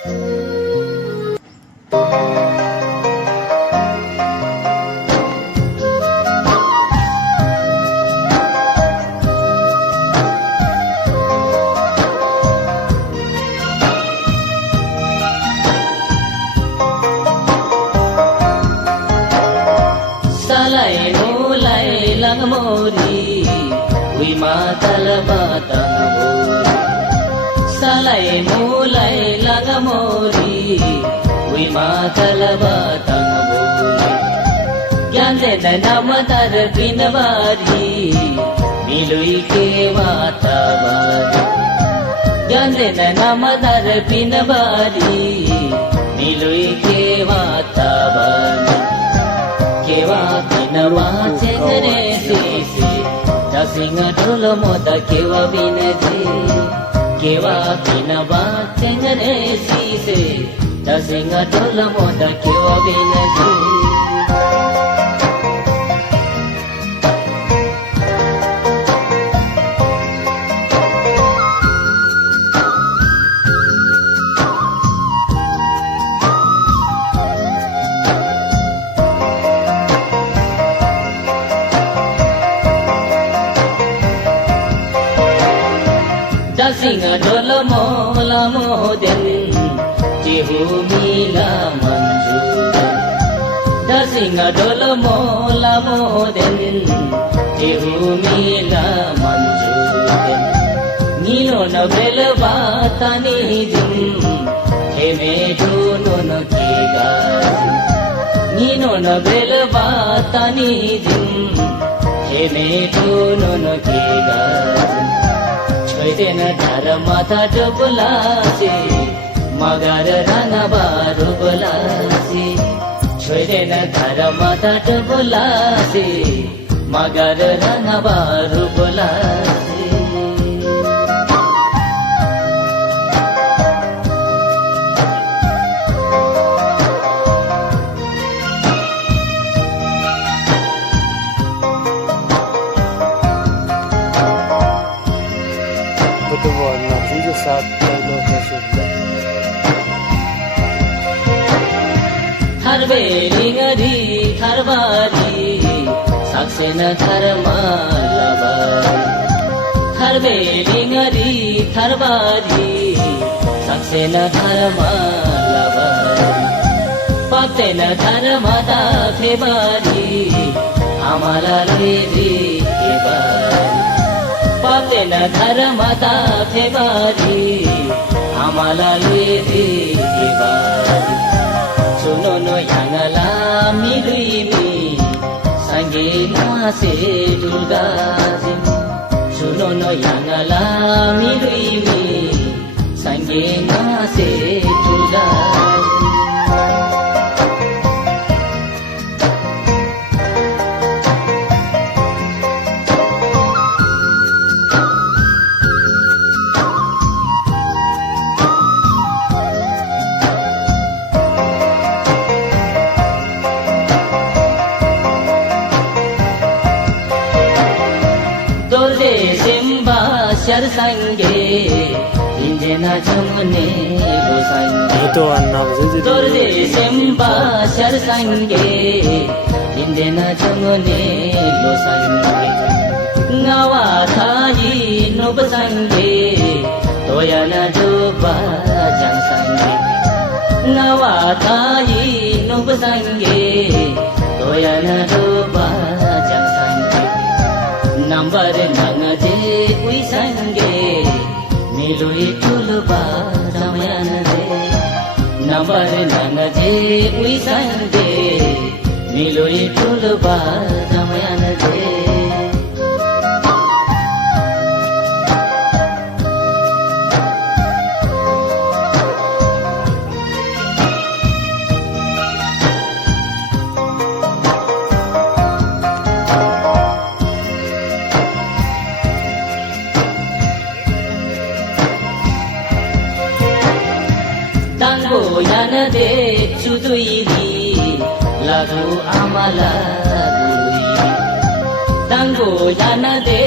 Salai mulai lang mori, ui matal batang mori. Salai mulai lang mori, ui matal batang mori. Gyande na namatar binwari, milui ke matawari. Gyande na namatar binwari, milui ke matawari. Kewa pinawa chengre sisi, dasinga dolo moda kewa binati. Kewa pinawa chengre sisi, dasinga dolo moda kewa binati. Dasinga dolo mola moden, jihu mila manjudan. Dasinga dolo mola moden, jihu mila manjudan. Nilo na belva tani jum, heme juno na kiga. Nilo na belva tani jum, heme juno na kiga. Choidena dhara mata dubulasi, magar rana baru bulasi. Choidena dhara mata dubulasi, magar rana baru bulasi. Betul, nanti je saat kalau bersudah. Harbe lingari tharbari, saksena tharmalabari. Harbe lingari tharbari, saksena tharmalabari. Paktena tharmata thebari, amala ledi kebari. Paktena tharmata thebari, amala ledi kebari. Suno no yangala milui sange nase dulgaji. Suno no yangala milui sange nase dulgaji. Dole simba shar sange, injena jamne go sange. Itu anak saja. Dole simba shar sange, injena jamne go sange. Ngawa thai nob sange, toyana joba jang sange. Ngawa thai nob sange, toyana joba jang sange. Number nangaje ui sange, milui tulba jamayanaje. Number nangaje ui sange, milui tulba jamayanaje. Tango yana de chuduiri, lagu amala guri. Tango yana de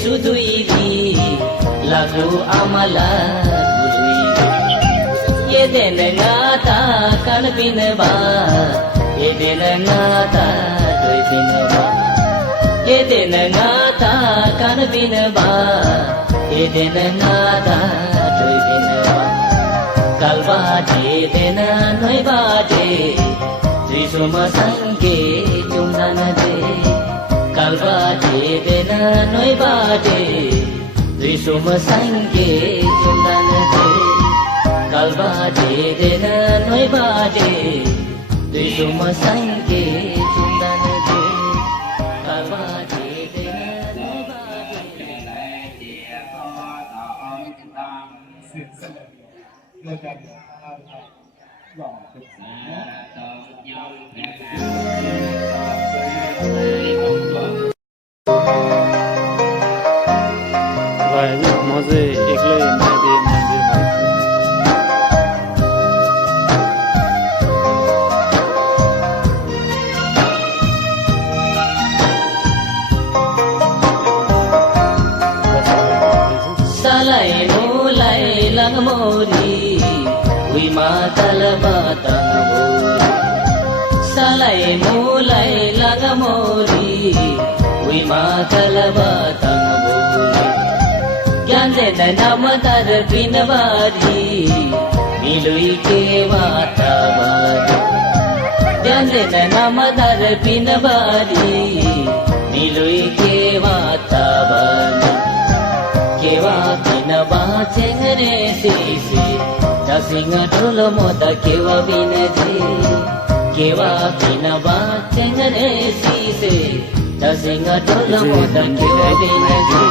chuduiri, lagu amala guri. Ye Eden ngata kan binba Eden ngata doi binba Eden ngata kan binba Eden ngata doi binba Kalba Eden noi baje Trisuma sange chumdana de Kalba Eden noi baje Trisuma sange chumdana de Kalba Eden noi baje Trisuma sange chumdana de Kalba Eden noi baje भाइ म चाहिँ एक्लै महादेव मन्दिरमा Salai mulai lang mori Ui matal batang mori Salai mulai lang mori Ui matal batang mori Gyande na namatar pinabari Milui ke vatavadi Gyande na namatar pinabari Milui ke vatavadi Kewa pinaba chengre sisi Dasinga dholo moda kewa binaji Kewa pinaba chengre sisi Dasinga dholo moda kewa binaji